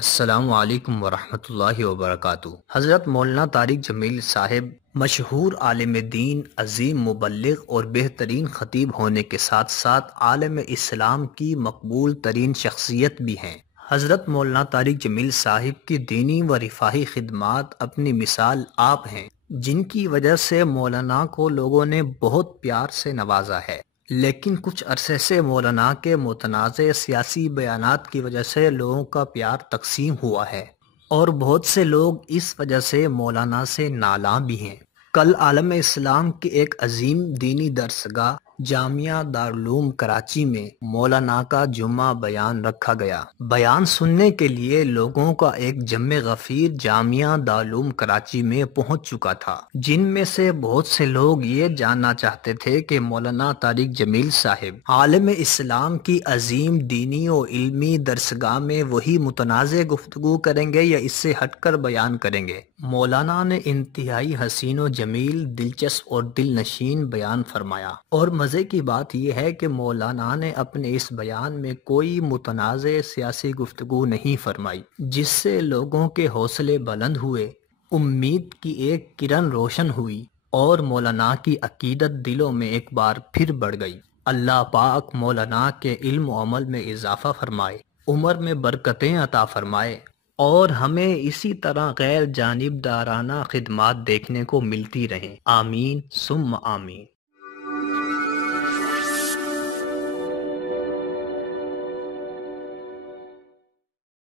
السلام علیکم ورحمۃ اللہ وبرکاتہ۔ حضرت مولانا طارق جمیل صاحب مشہور عالم دین، عظیم مبلغ اور بہترین خطیب ہونے کے ساتھ ساتھ عالم اسلام کی مقبول ترین شخصیت بھی ہیں۔ حضرت مولانا طارق جمیل صاحب کی دینی و رفاہی خدمات اپنی مثال آپ ہیں، جن کی وجہ سے مولانا کو لوگوں نے بہت پیار سے نوازا ہے۔ لیکن کچھ عرصے سے مولانا کے متنازع سیاسی بیانات کی وجہ سے لوگوں کا پیار تقسیم ہوا ہے، اور بہت سے لوگ اس وجہ سے مولانا سے نالاں بھی ہیں۔ کل عالم اسلام کی ایک عظیم دینی درسگاہ جامعہ دارالعلوم کراچی میں مولانا کا جمعہ بیان رکھا گیا۔ بیان سننے کے لیے لوگوں کا ایک جم غفیر جامعہ دارالعلوم کراچی میں پہنچ چکا تھا، جن میں سے بہت سے لوگ یہ جاننا چاہتے تھے کہ مولانا طارق جمیل صاحب عالم اسلام کی عظیم دینی و علمی درسگاہ میں وہی متنازع گفتگو کریں گے یا اس سے ہٹ کر بیان کریں گے۔ مولانا نے انتہائی حسین و جمیل، دلچسپ اور دل نشین بیان فرمایا، اور مزے کی بات یہ ہے کہ مولانا نے اپنے اس بیان میں کوئی متنازع سیاسی گفتگو نہیں فرمائی، جس سے لوگوں کے حوصلے بلند ہوئے، امید کی ایک کرن روشن ہوئی، اور مولانا کی عقیدت دلوں میں ایک بار پھر بڑھ گئی۔ اللہ پاک مولانا کے علم و عمل میں اضافہ فرمائے، عمر میں برکتیں عطا فرمائے، اور ہمیں اسی طرح غیر جانبدارانہ خدمات دیکھنے کو ملتی رہیں۔ آمین ثم آمین۔